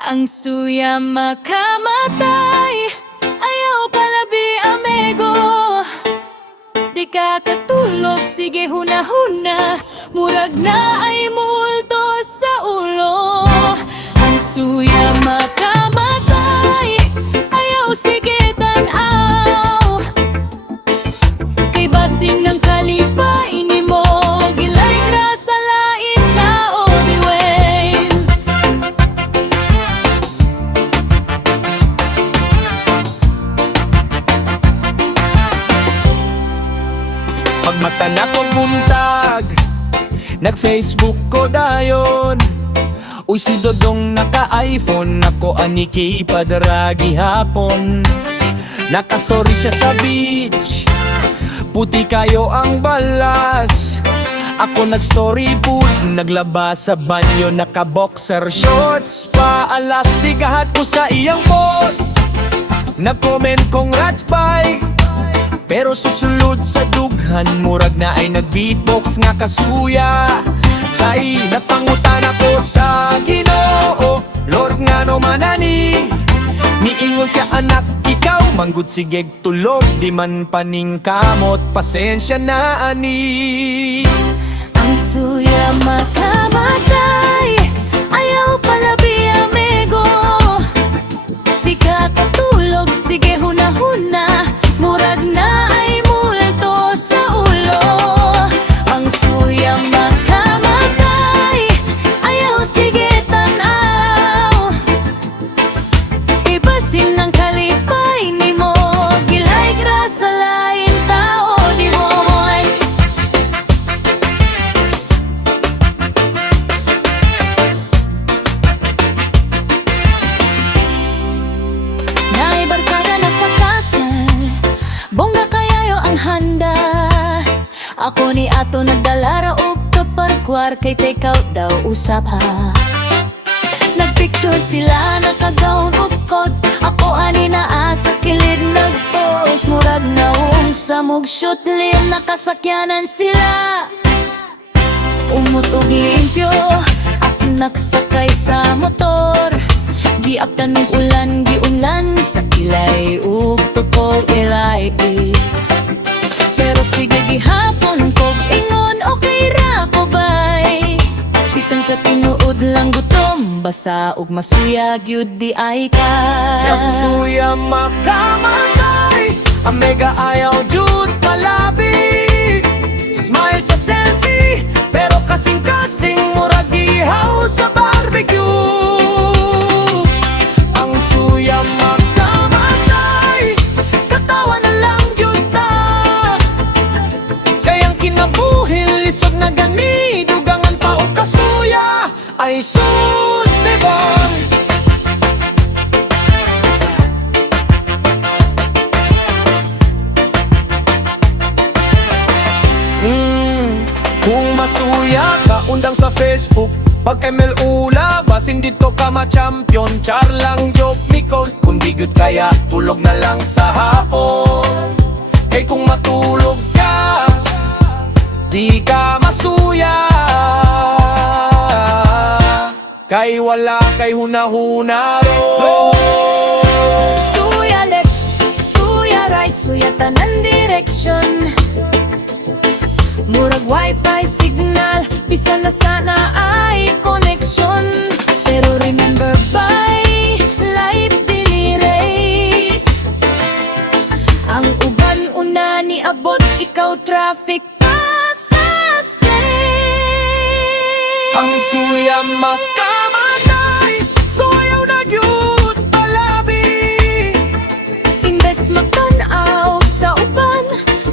Ang suya makamatay, ayaw palabi amigo. Di ka katulog, sige hunahuna, murag na ay multo sa ulo. Ang suya makamatay, ayaw sige tanaw. Kay basing ng kalipay ni mo, gilay ra sa lain na oriwen. Pagmata na ko buntag, nag-Facebook ko dayon. Uy si Dodong naka-iPhone, ako aniki padaragi hapon. Naka-story siya sa beach, puti kayo ang balas. Ako nag-story food, naglabas sa banyo, naka-boxer shorts pa. Alas tigahat ko sa iyang post, nag-comment congrats bye. Pero susulod sa dughan, murag na ay nag-beatbox nga kasuya. Say, napangutan ako sa Ginoo, Lord nga no manani. Niingon siya anak, ikaw manggod sigeg tulog, di man paning kamot, pasensya na ani. Ang suya makamatay, ayaw palabi amigo. Di ka katulog, sige hunahuna, murag na ay multo sa ulo. Ang suya makamatay, ayaw sige tanaw. Ibasing ng kalipay ni mo, gilay ra sa lain tao di mo. Naibarkada nagpakasal, bongga kayayo ang handa. Ako ni ato nagdala ra og parkwar, kay take out daw usap ha. Nagpicture sila nakagaon ug kod, ako ani naa sa kilid nagpost. Murag naong sa mugshoot lim, nakasakyanan sila. Umot og limpyo at nagsakay sa motor. Giaptan ng ulan, giulan sa kilay ug tukog ilay. Pero sige gihapon kog ingon, okay ra ko bay. Bisan sa tinuod lang gutom, basa ug masuya gyud di ay ka. Ang suya makamatay, ang mega ayaw jud palabi. Smile sa selfie, pero kasing-kasing murag ihaw sa barbecue. Ang suya makamatay, katawa na lang yun ta. Kayang kinabuhil, lisod na gani, dugangan pa o kasuya. Ay sus, diba? Kung masuya ka, undang sa Facebook. Pag ML ula, basin dito ka ma-champion. Char lang joke mikon, kung di good kaya tulog na lang sa hapon. Eh kung matulog ka, di ka masuya. Kay wala kay hunahuna ro. Suya left, suya right, suya tanan direksyon. Murag wifi signal, bisan na sana ay connection. Pero remember by life dili race. Ang uban una ni abot, ikaw traffic pa sa stay. Ang suya makamatay, suyaw na gyud palabi. Imbes magtanaw sa uban,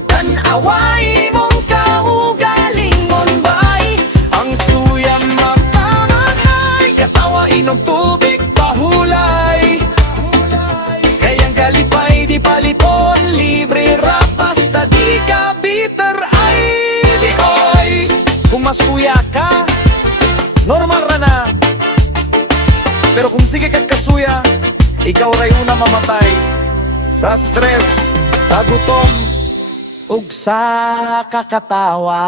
Tanaway mong kaugalingong bay. Ang suya makamatay, katawa inom tubig pahulay. Kayang kalipay di palipon, libre rap basta di ka bitter ay di oy. Kung masuya ka, normal ra na. Pero kung sige kag kasuya, ikaw ray una mamatay. Sa stress, sa gutom, ug sa kakatawa.